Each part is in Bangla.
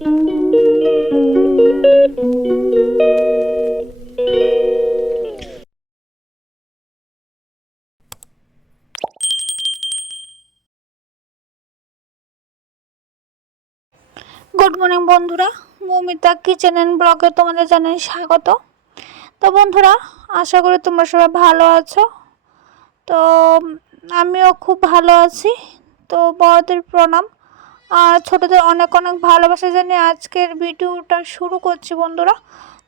গুড মর্নিং বন্ধুরা। মৌমিতা কিচেন অ্যান্ড ব্লগে তোমাদের জানাই স্বাগত। তো বন্ধুরা, আশা করি তোমরা সবাই ভালো আছো। তো আমিও খুব ভালো আছি। তো বড়দের প্রণাম। ছোটদের অনেক অনেক ভালোবাসা জানিয়ে আজকের ভিডিওটা শুরু করছি বন্ধুরা।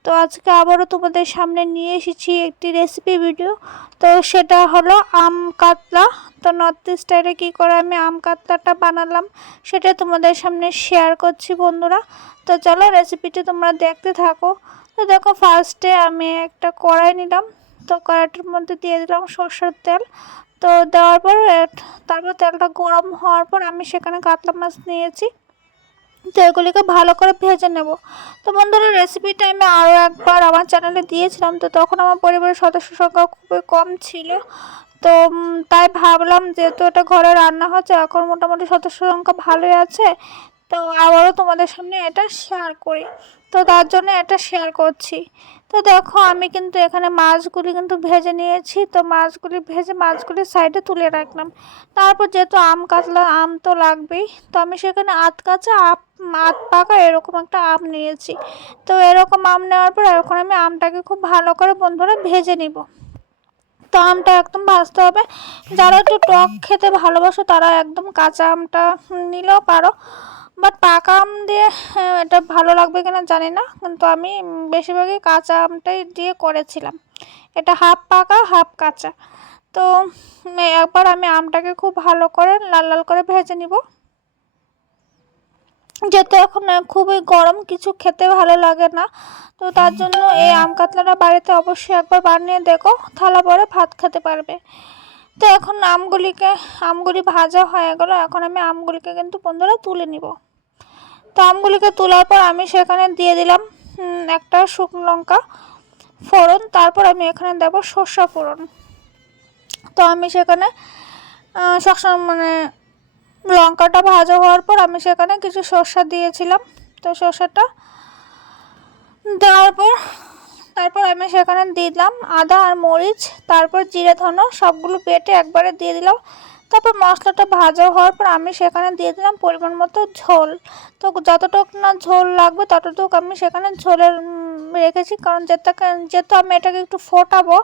তো আজকে আবারও তোমাদের সামনে নিয়ে এসেছি একটি রেসিপি ভিডিও তো সেটা হলো আম কাতলা। তো নর্থ স্টাইলে কী করে আমি আম কাতলাটা বানালাম সেটা তোমাদের সামনে শেয়ার করছি বন্ধুরা। তো চলো রেসিপিটি তোমরা দেখতে থাকো। তো দেখো ফার্স্টে আমি একটা কড়াই নিলাম। তো কড়াইটার মধ্যে দিয়ে দিলাম সর্ষের তেল। তো দেওয়ার পর তারপর তেলটা গরম হওয়ার পর আমি সেখানে কাতলা মাছ নিয়েছি। তো এগুলিকে ভালো করে ভেজে নেব। তো বন্ধুরা রেসিপিটা আমি আরও একবার আমার চ্যানেলে দিয়েছিলাম, তো তখন আমার পরিবারের সদস্য সংখ্যা খুবই কম ছিল। তো তাই ভাবলাম যেহেতু এটা ঘরে রান্না হচ্ছে, এখন মোটামুটি সদস্য সংখ্যা ভালোই আছে, তো আবারও তোমাদের সামনে এটা শেয়ার করি। তো তার জন্য এটা শেয়ার করছি। তো দেখো আমি কিন্তু এখানে মাছগুলি কিন্তু ভেজে নিয়েছি। তো মাছগুলি ভেজে মাছগুলি সাইডে তুলে রাখলাম। তারপর যেহেতু আম কাতলা, আম তো লাগবেই, তো আমি সেখানে আত কাঁচা আপ আত পাকা এরকম একটা আম নিয়েছি। তো এরকম আম নেওয়ার পর এখন আমি আমটাকে খুব ভালো করে বন্ধুরা ভেজে নিব। তো আমটা একদম ভাজতে হবে। যারা একটু টক খেতে ভালোবাসো তারা একদম কাঁচা আমটা নিলেও পারো। বাট পাকা আম দিয়ে এটা ভালো লাগবে কিনা জানি না, কিন্তু আমি বেশিরভাগই কাঁচা আমটাই দিয়ে করেছিলাম। এটা হাফ পাকা, হাফ কাঁচা। তো একবার আমি আমটাকে খুব ভালো করে লাল লাল করে ভেজে নিব। যেহেতু এখন খুবই গরম, কিছু খেতে ভালো লাগে না। তো তার জন্য এই আম কাতলাটা বাড়িতে অবশ্যই একবার বানিয়ে দেখো, থালা পরে ভাত খেতে পারবে। তো এখন আমগুলিকে, আমগুলি ভাজা হয়ে গেলো, এখন আমি আমগুলিকে কিন্তু বন্ধুরা তুলে নিব। তো তোলার পর আমি সেখানে দিয়ে দিলাম একটা শুকনো লঙ্কা ফোড়ন, তারপর আমি এখানে দেবো সর্ষা ফোড়ন। তো আমি সেখানে সবসময় মানে লঙ্কাটা ভাজা হওয়ার পর আমি সেখানে কিছু সর্ষা দিয়েছিলাম। তো সর্ষাটা দেওয়ার পর, তারপর আমি সেখানে দিলাম আদা আর মরিচ, তারপর জিরে ধনো সবগুলো পেটে একবারে দিয়ে দিলাম। তারপর মশলাটা ভাজা হওয়ার পর আমি সেখানে দিয়ে দিলাম পরিমাণ মতো ঝোল। তো যতটুকু না ঝোল লাগবে ততটুকু আমি সেখানে ঝোলের রেখেছি। কারণ যেটাকে যেহেতু আমি এটাকে একটু ফোটাবো,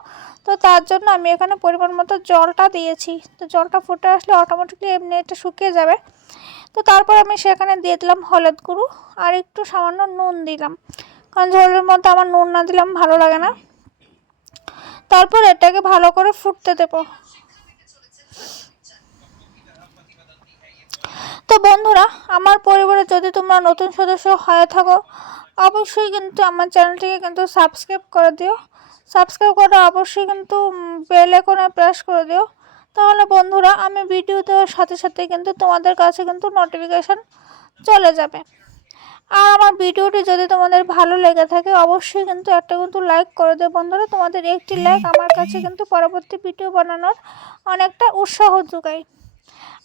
তো তার জন্য আমি এখানে পরিমাণ মতো জলটা দিয়েছি। তো জলটা ফুটে আসলে অটোমেটিকলি এমনি এটা শুকিয়ে যাবে। তো তারপর আমি সেখানে দিয়ে দিলাম হলুদ গুঁড়ো আর একটু সামান্য নুন দিলাম। কারণ ঝোলের মধ্যে আমার নুন না দিলাম, ভালো লাগে না। তারপর এটাকে ভালো করে ফুটতে দেবো তো বন্ধুরা, আমার পরিবারে যদি তোমরা নতুন সদস্য হয়ে থাকো, অবশ্যই কিন্তু আমার চ্যানেলটিকে কিন্তু সাবস্ক্রাইব করে দিও। সাবস্ক্রাইব করে অবশ্যই কিন্তু বেল আইকনে প্রেস করে দিও। তাহলে বন্ধুরা, আমি ভিডিও দেওয়ার সাথে সাথে কিন্তু তোমাদের কাছে কিন্তু নোটিফিকেশান চলে যাবে। আর আমার ভিডিওটি যদি তোমাদের ভালো লেগে থাকে, অবশ্যই কিন্তু একটা কিন্তু লাইক করে দেবে বন্ধুরা। তোমাদের একটি লাইক আমার কাছে কিন্তু পরবর্তী ভিডিও বানানোর অনেকটা উৎসাহ যোগায়।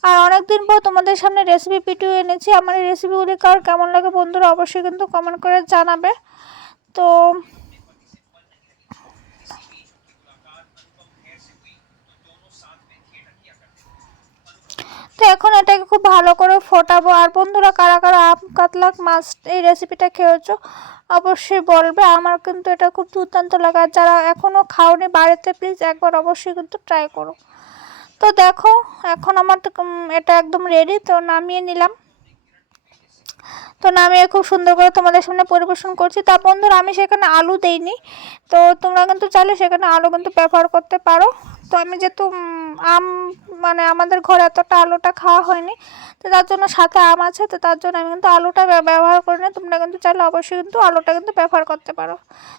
আর অনেকদিন পর তোমাদের সামনে রেসিপি ভিডিও এনেছি। আমার এই রেসিপিগুলি কার কেমন লাগে বন্ধুরা অবশ্যই কিন্তু কমেন্ট করে জানাবে। তো তো এখন এটাকে খুব ভালো করে ফোটাবো। আর বন্ধুরা কারা কারা আম, কাতলা, মাছ এই রেসিপিটা খেয়েছো অবশ্যই বলবে। আমার কিন্তু এটা খুব দুর্দান্ত লাগে। আর যারা এখনও খাওনি, বাড়িতে প্লিজ একবার অবশ্যই কিন্তু ট্রাই করো। তো দেখো, এখন আমার তো এটা একদম রেডি তো নামিয়ে নিলাম। তো নামিয়ে খুব সুন্দর করে তোমাদের সামনে পরিবেশন করছি। তা বন্ধুরা, আমি সেখানে আলু দেইনি, তো তোমরা কিন্তু চাইলে সেখানে আলু কিন্তু ব্যবহার করতে পারো। তো আমি যেহেতু আম মানে আমাদের ঘরে এতটা আলুটা খাওয়া হয়নি, তো তার জন্য সাথে আম আছে, তো তার জন্য আমি কিন্তু আলুটা ব্যবহার করি না, তোমরা কিন্তু চাইলে অবশ্যই কিন্তু আলুটা কিন্তু ব্যবহার করতে পারো।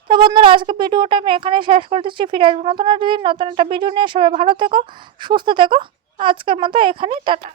তো বন্ধুরা, আজকে ভিডিওটা আমি এখানে শেষ করে দিচ্ছি, ফিরে আসব নতুন একটা দিন, নতুন একটা ভিডিও নিয়ে, সবাই ভালো থেকো, সুস্থ থেকো, আজকের মতো এখানেই, টাটা।